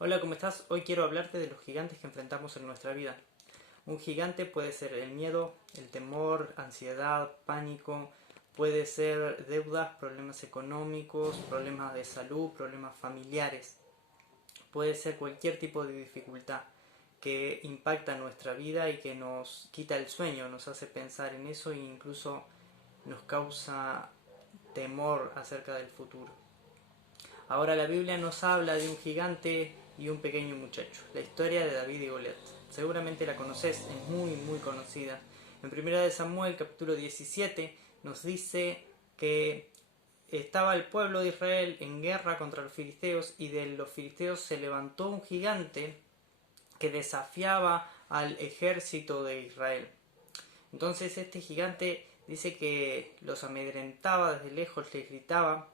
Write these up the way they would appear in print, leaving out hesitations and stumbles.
Hola, ¿cómo estás? Hoy quiero hablarte de los gigantes que enfrentamos en nuestra vida. Un gigante puede ser el miedo, el temor, ansiedad, pánico, puede ser deudas, problemas económicos, problemas de salud, problemas familiares. Puede ser cualquier tipo de dificultad que impacta nuestra vida y que nos quita el sueño, nos hace pensar en eso e incluso nos causa temor acerca del futuro. Ahora la Biblia nos habla de un gigante y un pequeño muchacho, la historia de David y Goliat. Seguramente la conoces, es muy conocida. En 1 de Samuel capítulo 17 nos dice que estaba el pueblo de Israel en guerra contra los filisteos y de los filisteos se levantó un gigante que desafiaba al ejército de Israel. Entonces este gigante dice que los amedrentaba desde lejos, les gritaba,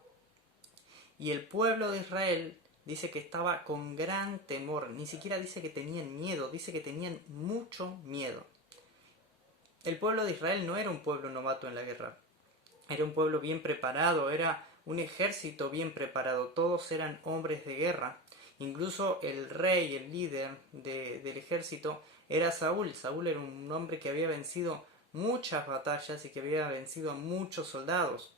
y el pueblo de Israel dice que estaba con gran temor, ni siquiera dice que tenían miedo, dice que tenían mucho miedo. El pueblo de Israel no era un pueblo novato en la guerra, era un pueblo bien preparado, era un ejército bien preparado, todos eran hombres de guerra. Incluso el rey, el líder del ejército, era Saúl. Saúl era un hombre que había vencido muchas batallas y que había vencido a muchos soldados.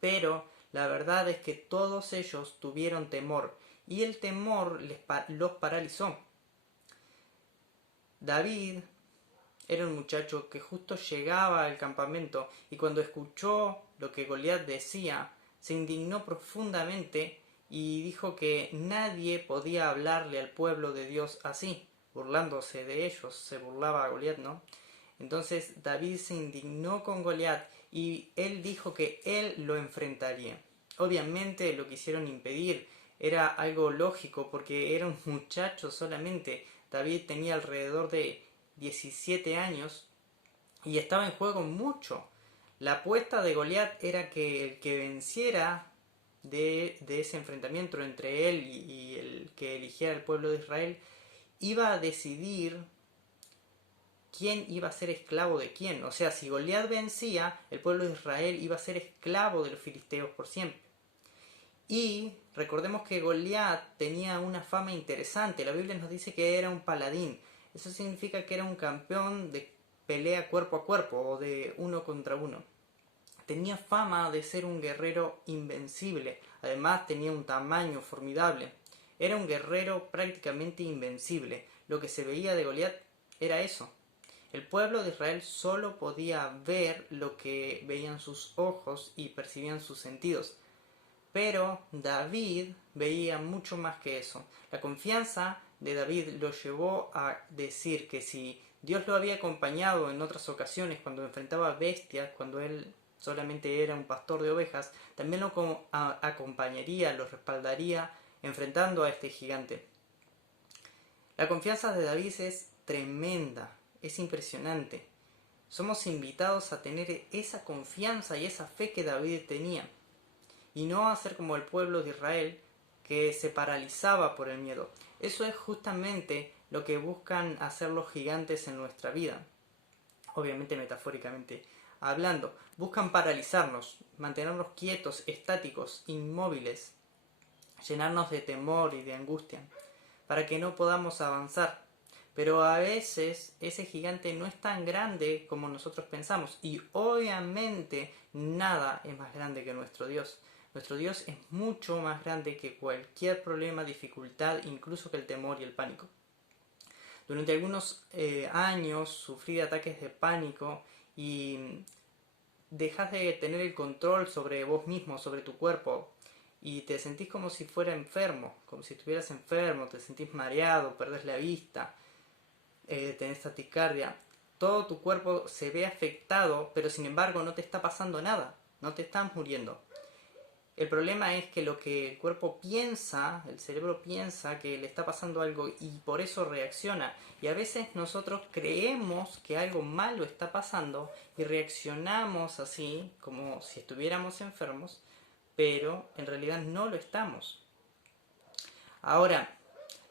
Pero la verdad es que todos ellos tuvieron temor y el temor los paralizó. David era un muchacho que justo llegaba al campamento y cuando escuchó lo que Goliat decía, se indignó profundamente y dijo que nadie podía hablarle al pueblo de Dios así, burlándose de ellos, se burlaba a Goliat, ¿no? Entonces David se indignó con Goliat y él dijo que él lo enfrentaría. Obviamente lo quisieron impedir, era algo lógico porque era un muchacho solamente. David tenía alrededor de 17 años y estaba en juego mucho. La apuesta de Goliat era que el que venciera de ese enfrentamiento entre él y el que eligiera el pueblo de Israel iba a decidir quién iba a ser esclavo de quién. O sea, si Goliat vencía, el pueblo de Israel iba a ser esclavo de los filisteos por siempre. Y recordemos que Goliat tenía una fama interesante. La Biblia nos dice que era un paladín. Eso significa que era un campeón de pelea cuerpo a cuerpo o de uno contra uno. Tenía fama de ser un guerrero invencible. Además tenía un tamaño formidable. Era un guerrero prácticamente invencible. Lo que se veía de Goliat era eso. El pueblo de Israel solo podía ver lo que veían sus ojos y percibían sus sentidos. Pero David veía mucho más que eso. La confianza de David lo llevó a decir que si Dios lo había acompañado en otras ocasiones cuando enfrentaba bestias, cuando él solamente era un pastor de ovejas, también lo acompañaría, lo respaldaría enfrentando a este gigante. La confianza de David es tremenda, es impresionante. Somos invitados a tener esa confianza y esa fe que David tenía y no hacer como el pueblo de Israel que se paralizaba por el miedo. Eso es justamente lo que buscan hacer los gigantes en nuestra vida, obviamente metafóricamente hablando. Buscan paralizarnos, mantenernos quietos, estáticos, inmóviles, llenarnos de temor y de angustia, para que no podamos avanzar. Pero a veces ese gigante no es tan grande como nosotros pensamos y obviamente nada es más grande que nuestro Dios. Nuestro Dios es mucho más grande que cualquier problema, dificultad, incluso que el temor y el pánico. Durante algunos años sufrí de ataques de pánico y dejas de tener el control sobre vos mismo, sobre tu cuerpo y te sentís como si fuera enfermo, como si estuvieras enfermo, te sentís mareado, perdés la vista, tenés taquicardia, todo tu cuerpo se ve afectado, pero sin embargo no te está pasando nada, no te estás muriendo. El problema es que lo que el cuerpo piensa, el cerebro piensa que le está pasando algo y por eso reacciona. Y a veces nosotros creemos que algo malo está pasando y reaccionamos así, como si estuviéramos enfermos, pero en realidad no lo estamos. Ahora,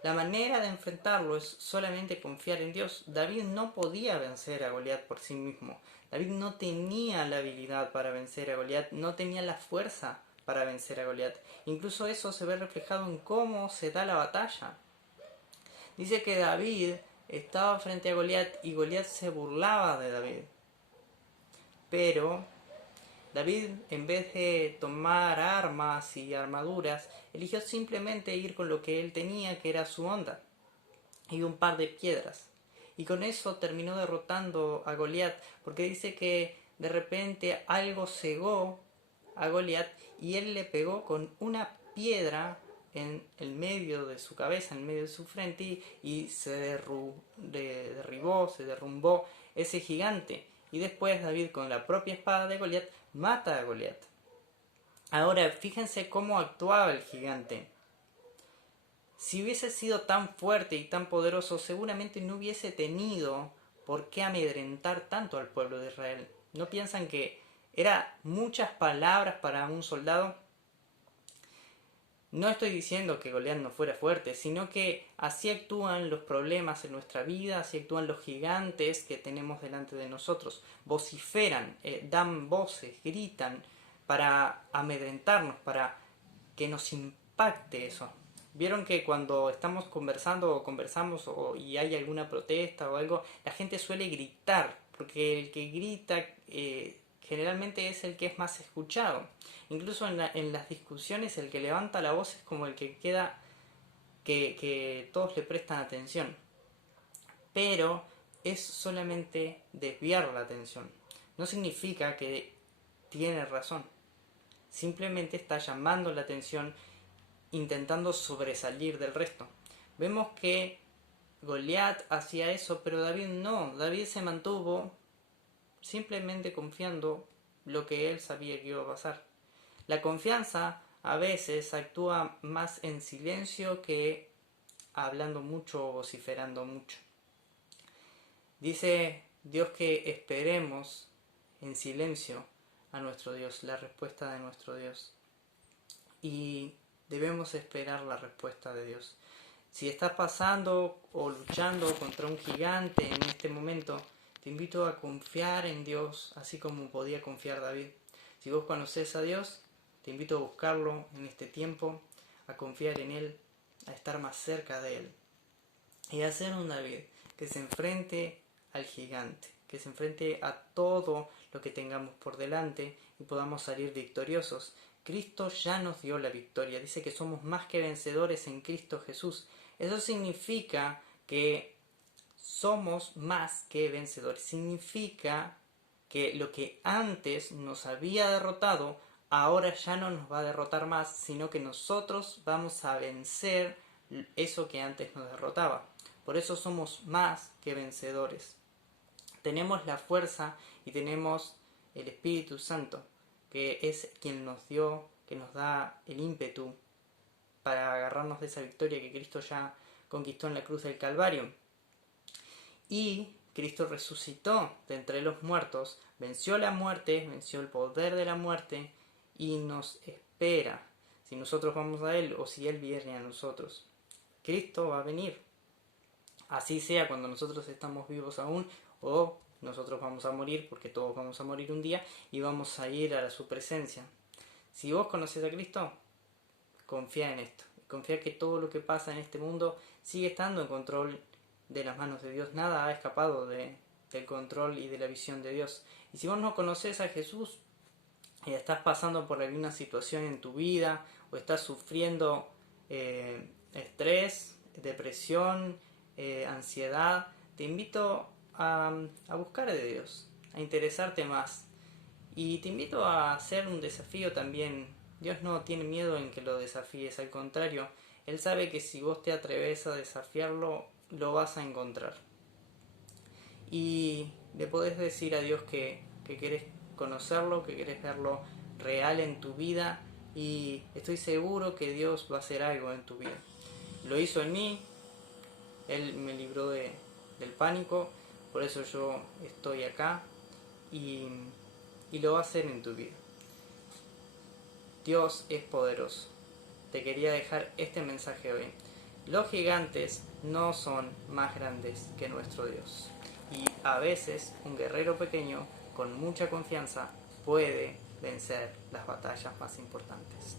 la manera de enfrentarlo es solamente confiar en Dios. David no podía vencer a Goliat por sí mismo. David no tenía la habilidad para vencer a Goliat, no tenía la fuerza para vencer a Goliat. Incluso eso se ve reflejado en cómo se da la batalla. Dice que David estaba frente a Goliat y Goliat se burlaba de David. Pero David, en vez de tomar armas y armaduras, eligió simplemente ir con lo que él tenía, que era su honda y un par de piedras. Y con eso terminó derrotando a Goliat, porque dice que de repente algo cegó a Goliat y él le pegó con una piedra en el medio de su cabeza, en medio de su frente, y se derrumbó ese gigante. Y después David, con la propia espada de Goliat, mata a Goliat. Ahora, fíjense cómo actuaba el gigante. Si hubiese sido tan fuerte y tan poderoso, seguramente no hubiese tenido por qué amedrentar tanto al pueblo de Israel. ¿No piensan que eran muchas palabras para un soldado? No estoy diciendo que Goliat no fuera fuerte, sino que así actúan los problemas en nuestra vida, así actúan los gigantes que tenemos delante de nosotros. Vociferan, dan voces, gritan para amedrentarnos, para que nos impacte eso. Vieron que cuando estamos conversando o conversamos y hay alguna protesta o algo, la gente suele gritar, porque el que grita generalmente es el que es más escuchado. Incluso en las discusiones el que levanta la voz es como el que queda que todos le prestan atención. Pero es solamente desviar la atención. No significa que tiene razón. Simplemente está llamando la atención, intentando sobresalir del resto. Vemos que Goliat hacía eso, pero David no. David se mantuvo simplemente confiando lo que él sabía que iba a pasar. La confianza a veces actúa más en silencio que hablando mucho o vociferando mucho. Dice Dios que esperemos en silencio a nuestro Dios, la respuesta de nuestro Dios. Y debemos esperar la respuesta de Dios. Si estás pasando o luchando contra un gigante en este momento, te invito a confiar en Dios, así como podía confiar David. Si vos conocés a Dios, te invito a buscarlo en este tiempo, a confiar en Él, a estar más cerca de Él. Y a hacer un David que se enfrente al gigante, que se enfrente a todo lo que tengamos por delante y podamos salir victoriosos. Cristo ya nos dio la victoria. Dice que somos más que vencedores en Cristo Jesús. Eso significa que somos más que vencedores. Significa que lo que antes nos había derrotado, ahora ya no nos va a derrotar más, sino que nosotros vamos a vencer eso que antes nos derrotaba. Por eso somos más que vencedores. Tenemos la fuerza y tenemos el Espíritu Santo, que es quien nos dio, que nos da el ímpetu para agarrarnos de esa victoria que Cristo ya conquistó en la cruz del Calvario. Y Cristo resucitó de entre los muertos, venció la muerte, venció el poder de la muerte y nos espera si nosotros vamos a Él o si Él viene a nosotros. Cristo va a venir. Así sea cuando nosotros estamos vivos aún o nosotros vamos a morir, porque todos vamos a morir un día y vamos a ir a su presencia. Si vos conocés a Cristo, confía en esto. Confía que todo lo que pasa en este mundo sigue estando en control de las manos de Dios. Nada ha escapado del control y de la visión de Dios. Y si vos no conocés a Jesús y estás pasando por alguna situación en tu vida o estás sufriendo estrés, depresión, ansiedad, te invito a buscar de Dios, a interesarte más. Y te invito a hacer un desafío también. Dios no tiene miedo en que lo desafíes, al contrario, Él sabe que si vos te atreves a desafiarlo, lo vas a encontrar. Y le podés decir a Dios que querés conocerlo, que querés verlo real en tu vida, y estoy seguro que Dios va a hacer algo en tu vida. Lo hizo en mí, Él me libró del pánico, por eso yo estoy acá y lo va a hacer en tu vida. Dios es poderoso. Te quería dejar este mensaje hoy. Los gigantes no son más grandes que nuestro Dios. Y a veces un guerrero pequeño con mucha confianza puede vencer las batallas más importantes.